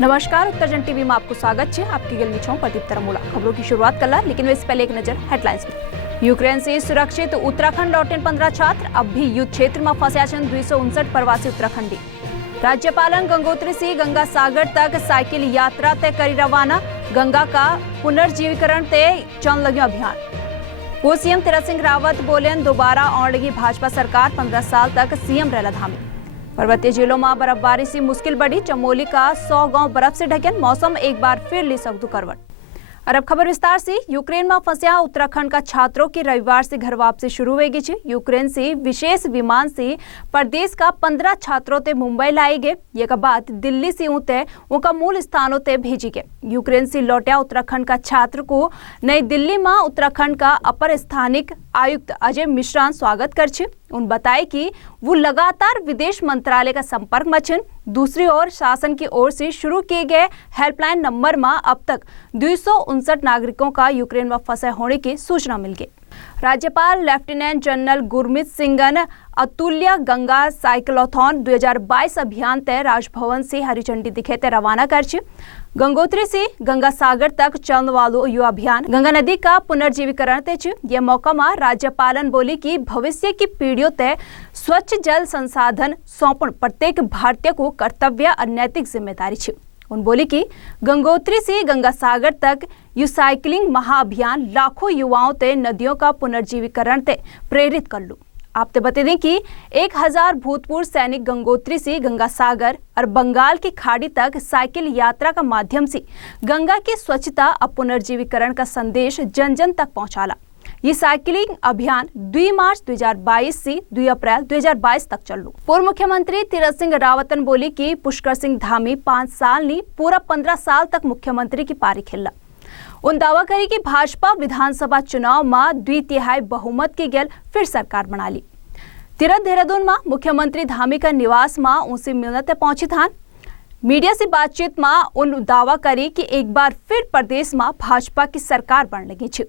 नमस्कार, उत्तरजन टीवी में आपको स्वागत है। आपकी गल में प्रदीप तरमोला। खबरों की शुरुआत करला, लेकिन इससे पहले एक नजर हेडलाइंस में। यूक्रेन से सुरक्षित उत्तराखंड लौटे 15 छात्र अब भी युद्ध क्षेत्र में फंसा 259 प्रवासी उत्तराखंडी। राज्यपाल गंगोत्री से गंगा सागर तक साइकिल यात्रा तय करी रवाना। गंगा का पुनर्जीवीकरण तय चल लगे अभियान। पूर्व सीएम तीरथ सिंह रावत बोले, दोबारा आने लगी भाजपा सरकार 15 साल तक सीएम रहला धामी। पर्वतीय जिलों में बर्फबारी से मुश्किल बढ़ी। चमोली का 100 गांव बर्फ से ढके। मौसम एक बार फिर ले सकदू करवट। और अब खबर विस्तार से। यूक्रेन में फंसा उत्तराखंड का छात्रों की रविवार से घर वापसी शुरू हो गई है। यूक्रेन से विशेष विमान से प्रदेश का 15 छात्रों ते मुंबई लाए गए। ये का बाद दिल्ली से उनका मूल स्थानों ते भेजी गए। यूक्रेन से लौटा उत्तराखंड का छात्र को नई दिल्ली में उत्तराखंड का अपर स्थानिक आयुक्त अजय मिश्रा स्वागत कर उन बताए कि वो लगातार विदेश मंत्रालय का संपर्क में छन। दूसरी ओर शासन की ओर से शुरू किए गए हेल्पलाइन नंबर में अब तक 259 नागरिकों का यूक्रेन में फंसे होने की सूचना मिल गई। राज्यपाल लेफ्टिनेंट जनरल गुरमीत सिंह अतुल्य गंगा साइक्लोथॉन 2022 अभियान तय राजभवन से हरी झंडी दिखाते रवाना कर गंगोत्री से गंगा सागर तक चलने वालो यह अभियान गंगा नदी का पुनर्जीवीकरण तय। यह मौका में राज्यपालन बोली कि भविष्य की पीढ़ियों तय स्वच्छ जल संसाधन सौंपण प्रत्येक भारतीय को कर्तव्य और नैतिक जिम्मेदारी है। उन बोली कि गंगोत्री से गंगा सागर तक यू साइकिलिंग महाअभियान लाखों युवाओं ते नदियों का पुनर्जीवीकरण ते प्रेरित कर लू। आपते बता दें कि 1000 भूतपूर्व सैनिक गंगोत्री से गंगा सागर और बंगाल की खाड़ी तक साइकिल यात्रा का माध्यम से गंगा की स्वच्छता और पुनर्जीवीकरण का संदेश जन जन तक पहुंचाला। ये साइकिलिंग अभियान 2 मार्च 2022 से 2 अप्रैल 2022 तक चलू। पूर्व मुख्यमंत्री तीरथ सिंह रावतन बोली कि पुष्कर सिंह धामी 5 साल नहीं पूरा 15 साल तक मुख्यमंत्री की पारी खेला। उन दावा करी कि भाजपा विधानसभा चुनाव में 2/3 बहुमत की गेल फिर सरकार बना ली। तीरथ देहरादून में मुख्यमंत्री धामी का निवास में उनसे मिलने तक पहुंची था। मीडिया से बातचीत में उन दावा करी कि एक बार फिर प्रदेश में भाजपा की सरकार बन लगी है।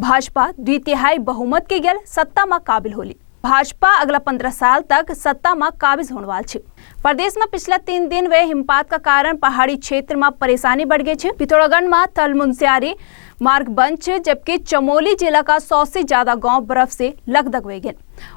भाजपा 2/3 बहुमत के गेल सत्ता में काबिल होली। भाजपा अगला 15 साल तक सत्ता में काबिज होने वाल है। प्रदेश में पिछला 3 दिन वे हिमपात का कारण पहाड़ी क्षेत्र में परेशानी बढ़ गई है। पिथौरागढ़ में तलमुनस्यारी मार्ग बंद है, जबकि चमोली जिला का 100 से ज्यादा गांव बर्फ से लकदक हुए गए।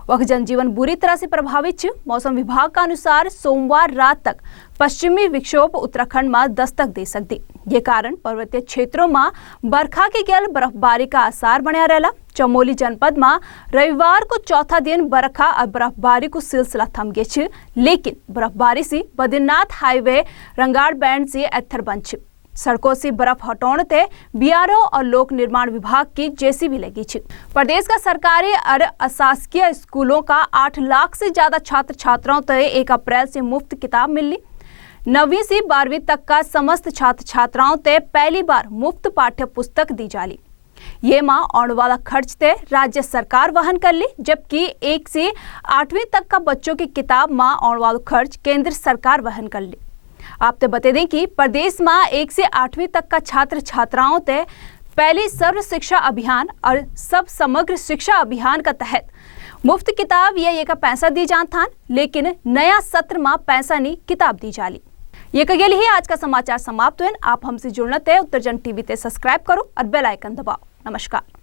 वह जनजीवन बुरी तरह से प्रभावित है। मौसम विभाग का अनुसार सोमवार रात तक पश्चिमी विक्षोभ उत्तराखंड में दस्तक दे सकती। ये कारण पर्वतीय क्षेत्रों में बरखा के गेल बर्फबारी का आसार बना रहला। चमोली जनपद में रविवार को चौथा दिन बरखा और बर्फबारी को सिलसिला थम गए, लेकिन बर्फबारी से बद्रीनाथ हाईवे रंगाड़ बैंड से एथर बंद है। सड़कों से बर्फ हटाने बीआरओ और लोक निर्माण विभाग की जेसीबी लगी है। प्रदेश का सरकारी और अशासकीय स्कूलों का 8 लाख से ज्यादा छात्र छात्राओं तय 1 अप्रैल से मुफ्त किताब मिली। 9वीं से 12वीं तक का समस्त छात्र छात्राओं तय पहली बार मुफ्त पाठ्य पुस्तक दी जाली। ये माह आने वाला खर्च तय राज्य सरकार वहन कर ली, जबकि 1 से 8वीं तक का बच्चों की किताब माह आने वाला खर्च केंद्र सरकार वहन कर ली। आपको बता दें कि प्रदेश में 1 से 8वीं तक का छात्र छात्राओं तय पहले सर्व शिक्षा अभियान और सब समग्र शिक्षा अभियान का तहत मुफ्त किताब ये का पैसा दी जान था, लेकिन नया सत्र में पैसा नहीं किताब दी जाली। ये कगेल ही आज का समाचार समाप्त हुए। आप हमसे जुड़ना तय उत्तरजन टीवी ते सब्सक्राइब करो और बेल आइकन दबाओ। नमस्कार।